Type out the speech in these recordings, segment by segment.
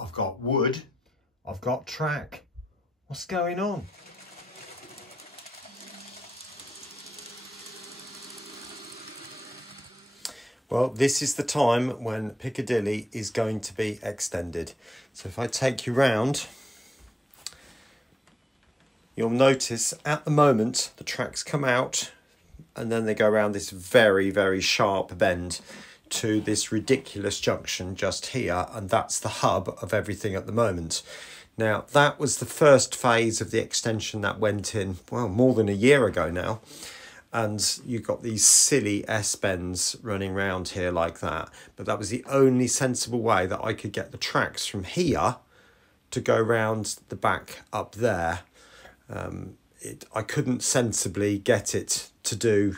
I've got wood, I've got track. What's going on? Well, this is the time when Piccadilly is going to be extended. So if I take you round, you'll notice at the moment the tracks come out and then they go around this very, very sharp bend to this ridiculous junction just here, and that's the hub of everything at the moment. Now, that was the first phase of the extension that went in, well, more than a year ago now. And you've got these silly S-bends running around here like that. But that was the only sensible way that I could get the tracks from here to go round the back up there. I couldn't sensibly get it to do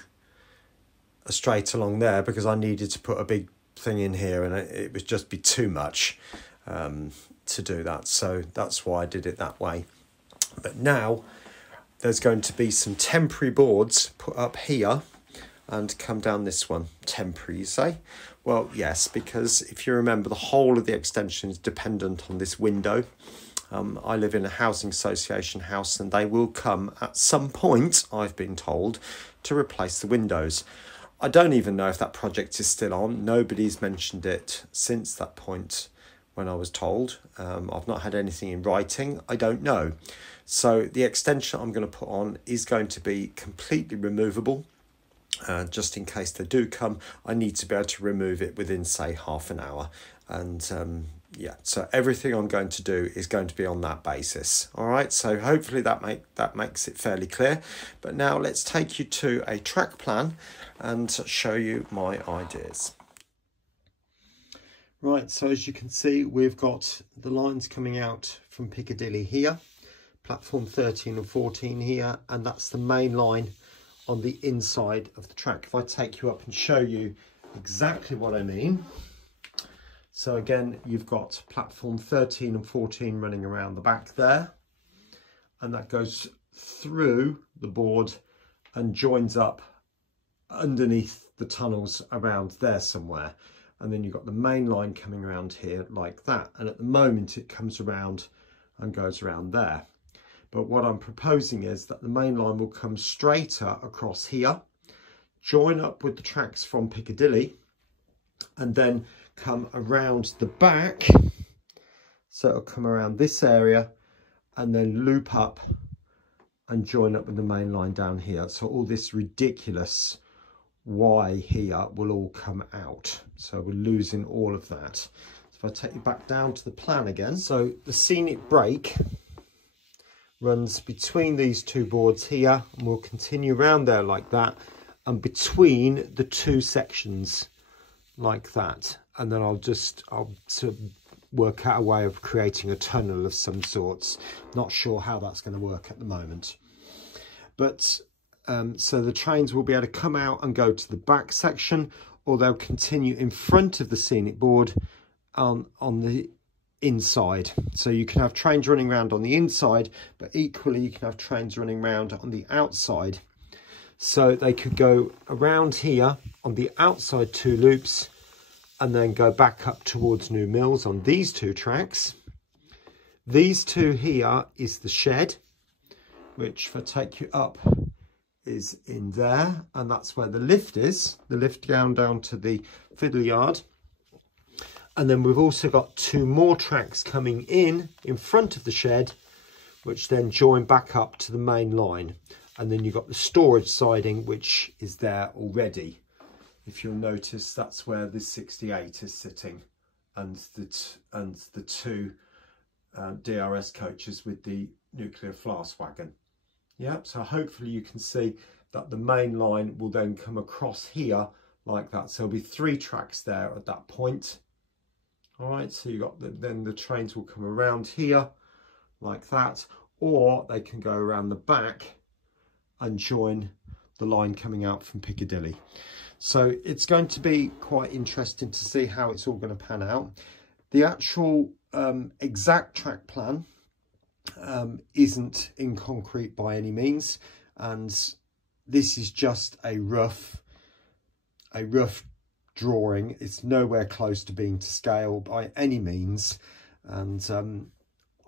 a straight along there because I needed to put a big thing in here, and it would just be too much to do that. So that's why I did it that way. But now there's going to be some temporary boards put up here and come down this one. Temporary, you say? Well, yes, because if you remember, the whole of the extension is dependent on this window. I live in a housing association house, and they will come at some point, I've been told, to replace the windows. I don't even know if that project is still on. Nobody's mentioned it since that point when I was told. I've not had anything in writing. I don't know. So the extension I'm going to put on is going to be completely removable. Just in case they do come, I need to be able to remove it within, say, half an hour. And yeah, so everything I'm going to do is going to be on that basis. All right, so hopefully that makes it fairly clear. But now let's take you to a track plan and show you my ideas. Right, so as you can see, we've got the lines coming out from Piccadilly here, platform 13 and 14 here, and that's the main line on the inside of the track. If I take you up and show you exactly what I mean. So again, you've got platform 13 and 14 running around the back there, and that goes through the board and joins up underneath the tunnels around there somewhere. And then you've got the main line coming around here like that. And at the moment it comes around and goes around there. But what I'm proposing is that the main line will come straighter across here, join up with the tracks from Piccadilly, and then come around the back. So it'll come around this area and then loop up and join up with the main line down here. So all this ridiculous Y here will all come out. So we're losing all of that. So if I take you back down to the plan again. So the scenic break runs between these two boards here, and we'll continue around there like that, and between the two sections like that. And then I'll sort of work out a way of creating a tunnel of some sorts. Not sure how that's going to work at the moment. But so the trains will be able to come out and go to the back section, or they'll continue in front of the scenic board on the inside. So you can have trains running around on the inside, but equally you can have trains running around on the outside. So they could go around here on the outside two loops and then go back up towards New Mills on these two tracks. These two here is the shed, which if I take you up is in there, and that's where the lift is, the lift down to the Fiddle yard. And then we've also got two more tracks coming in front of the shed, which then join back up to the main line. And then you've got the storage siding, which is there already. If you'll notice, that's where the 68 is sitting, and the two DRS coaches with the nuclear flask wagon. Yeah, so hopefully you can see that the main line will then come across here like that. So there'll be three tracks there at that point. All right, so you got then the trains will come around here like that, or they can go around the back and join the line coming out from Piccadilly. So it's going to be quite interesting to see how it's all going to pan out. The actual exact track plan isn't in concrete by any means, and this is just a rough drawing. It's nowhere close to being to scale by any means, and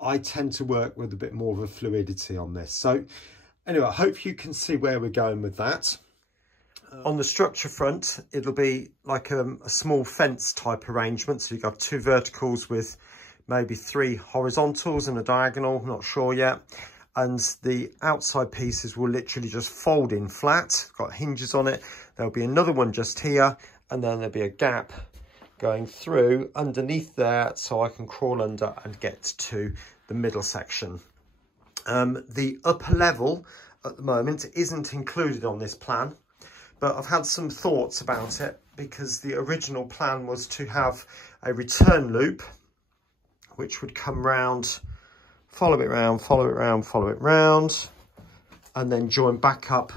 I tend to work with a bit more of a fluidity on this. So anyway, I hope you can see where we're going with that. On the structure front, it'll be like a small fence type arrangement. So you've got 2 verticals with maybe 3 horizontals and a diagonal, I'm not sure yet. And the outside pieces will literally just fold in flat, got hinges on it. There'll be another one just here, and then there'll be a gap going through underneath there so I can crawl under and get to the middle section. The upper level at the moment isn't included on this plan, but I've had some thoughts about it because the original plan was to have a return loop which would come round, follow it round, follow it round, follow it round, and then join back up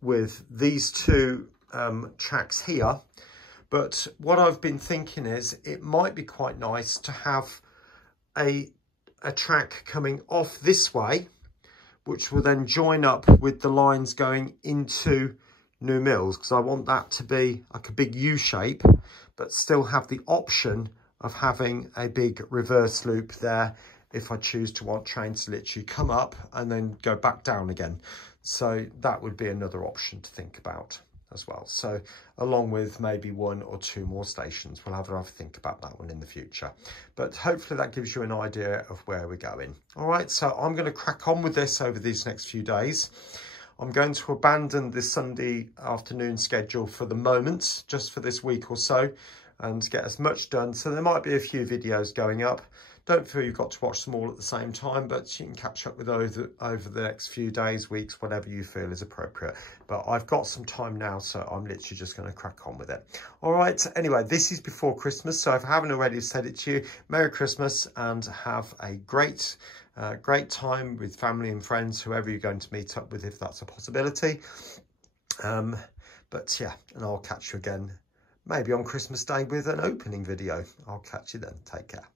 with these 2 tracks here. But what I've been thinking is it might be quite nice to have a track coming off this way, which will then join up with the lines going into New Mills, because I want that to be like a big U shape, but still have the option of having a big reverse loop there if I choose to want trains to literally come up and then go back down again. So that would be another option to think about as well. So along with maybe 1 or 2 more stations, we'll have to think about that one in the future. But hopefully that gives you an idea of where we're going. All right, so I'm going to crack on with this over these next few days. I'm going to abandon the Sunday afternoon schedule for the moment, just for this week or so, and get as much done. So there might be a few videos going up. Don't feel you've got to watch them all at the same time, but you can catch up with those over the next few days, weeks, whatever you feel is appropriate. But I've got some time now, so I'm literally just going to crack on with it. All right, anyway, this is before Christmas, so if I haven't already said it to you, Merry Christmas and have a great time with family and friends, whoever you're going to meet up with, if that's a possibility. But yeah, and I'll catch you again maybe on Christmas Day with an opening video. I'll catch you then. Take care.